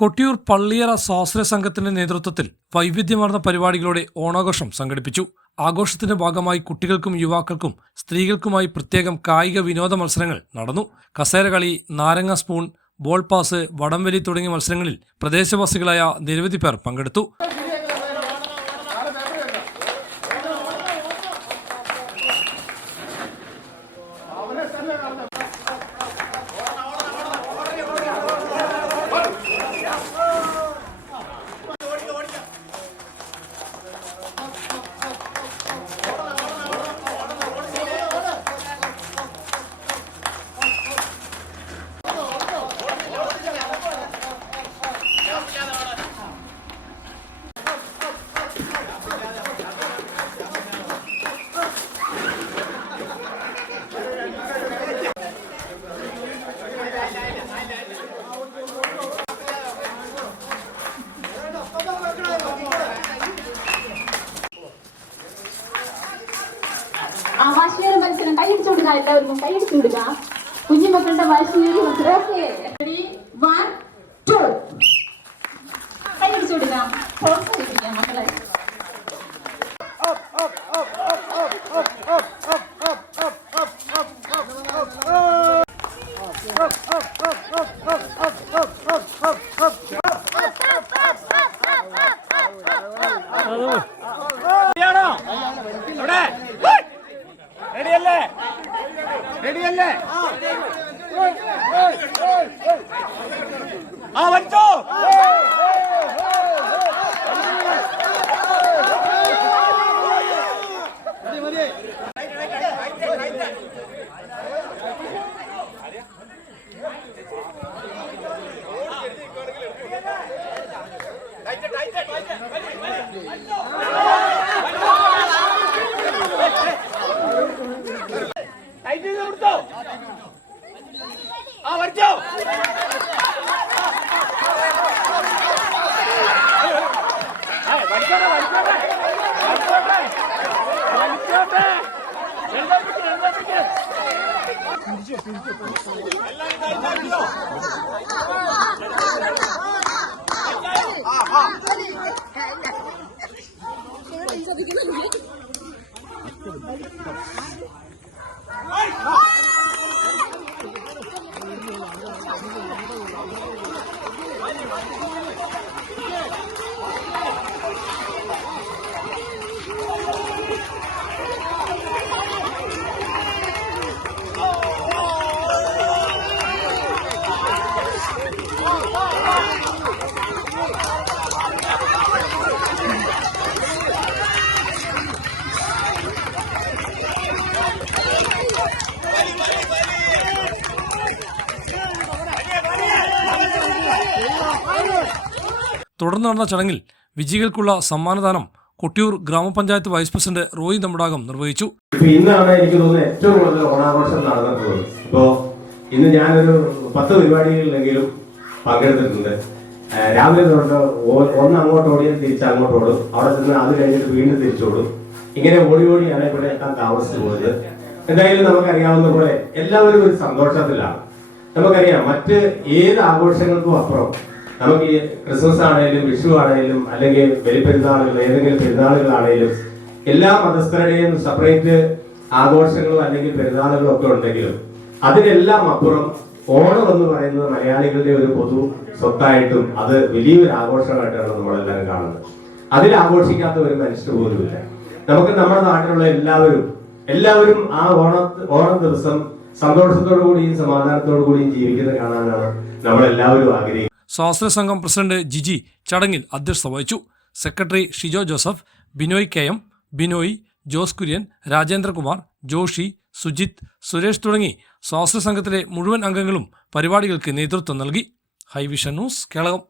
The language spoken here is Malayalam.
കൊട്ടിയൂർ പള്ളിയറ സ്വാശ്രയ സംഘത്തിന്റെ നേതൃത്വത്തിൽ വൈവിധ്യമാർന്ന പരിപാടികളോടെ ഓണാഘോഷം സംഘടിപ്പിച്ചു. ആഘോഷത്തിന്റെ ഭാഗമായി കുട്ടികൾക്കും യുവാക്കൾക്കും സ്ത്രീകൾക്കുമായി പ്രത്യേകം കായിക വിനോദ മത്സരങ്ങൾ നടന്നു. കസേരകളി, നാരങ്ങ സ്പൂൺ, ബോൾ പാസ്, വടംവലി തുടങ്ങിയ മത്സരങ്ങളിൽ പ്രദേശവാസികളായ നിരവധി പേർ പങ്കെടുത്തു. വാശിയേറി മത്സരം കൈയടിച്ചു കൊടുക്കുക. എല്ലാവർക്കും കൈയടിച്ചു കൊടുക്കുക. കുഞ്ഞുമക്കളുടെ വാശിയേറി മത്സരം. കൈയടിച്ചു കൊടുക്കാം. പ്രോത്സാഹിപ്പിക്കാം മക്കളെ. റെഡിയല്ലേ? ആ വച്ചോ. തുടർന്ന് നടന്ന ചടങ്ങിൽ വിജയികൾക്കുള്ള സമ്മാനദാനം കൊട്ടിയൂർ ഗ്രാമപഞ്ചായത്ത് വൈസ് പ്രസിഡന്റ് റോയി തമ്പടാകം നിർവഹിച്ചു. ഇന്നാണ് എനിക്ക് തോന്നുന്നത് ഏറ്റവും കൂടുതൽ ഓണാഘോഷം നടന്നിട്ടുള്ളത്. ഇപ്പോൾ ഇന്ന് ഞാനൊരു 10 പരിപാടികളിലെങ്കിലും പങ്കെടുത്തിട്ടുണ്ട്. രാവിലെ തൊട്ട് ഒന്ന് അങ്ങോട്ട് ഓടിയാൽ തിരിച്ച് അങ്ങോട്ട് ഓടും, അവിടെ ചെന്ന് അത് കഴിഞ്ഞിട്ട് വീണ്ടും തിരിച്ചോടും. ഇങ്ങനെ ഓടിയാണ് ഇവിടെ എത്താൻ താമസിച്ചു പോയത്. എന്തായാലും നമുക്കറിയാവുന്ന പോലെ എല്ലാവരും ഒരു സന്തോഷത്തിലാണ്. നമുക്കറിയാം മറ്റ് ഏത് ആഘോഷങ്ങൾക്കും അപ്പുറം നമുക്ക് ഈ ക്രിസ്മസ് ആണെങ്കിലും വിഷു ആണെങ്കിലും അല്ലെങ്കിൽ ബലിപ്പെരുന്നാളുകൾ ഏതെങ്കിലും പെരുന്നാളുകളാണെങ്കിലും എല്ലാ മതസ്ഥരുടെയും സെപ്പറേറ്റ് ആഘോഷങ്ങളും അല്ലെങ്കിൽ പെരുന്നാളുകളും ഒക്കെ ഉണ്ടെങ്കിലും അതിനെല്ലാം അപ്പുറം ഓണം എന്ന് പറയുന്നത് മലയാളികളുടെ ഒരു പൊതു സ്വത്തായിട്ടും അത് വലിയൊരു ആഘോഷമായിട്ടാണ് നമ്മളെല്ലാവരും കാണുന്നത്. അതിൽ ആഘോഷിക്കാത്ത ഒരു മനുഷ്യർ പോലുമില്ല. നമുക്ക് നമ്മുടെ നാട്ടിലുള്ള എല്ലാവരും ആ ഓണം ദിവസം സന്തോഷത്തോടു കൂടിയും സമാധാനത്തോടു കൂടിയും ജീവിക്കുന്നത് കാണാനാണ് നമ്മളെല്ലാവരും ആഗ്രഹിക്കുന്നത്. സ്വാശ്രയ സംഘം പ്രസിഡന്റ് ജിജി ചടങ്ങിൽ അധ്യക്ഷത വഹിച്ചു. Secretary Shijo Joseph, Binoy K M, Binoy, Jose Kurian, Rajendrakumar, Joshi, Sujith, Suresh തുടങ്ങി സ്വാശ്രയ സംഘത്തിലെ മുഴുവൻ അംഗങ്ങളും പരിപാടികൾക്ക് നേതൃത്വം നൽകി. High vision news, Kelakam.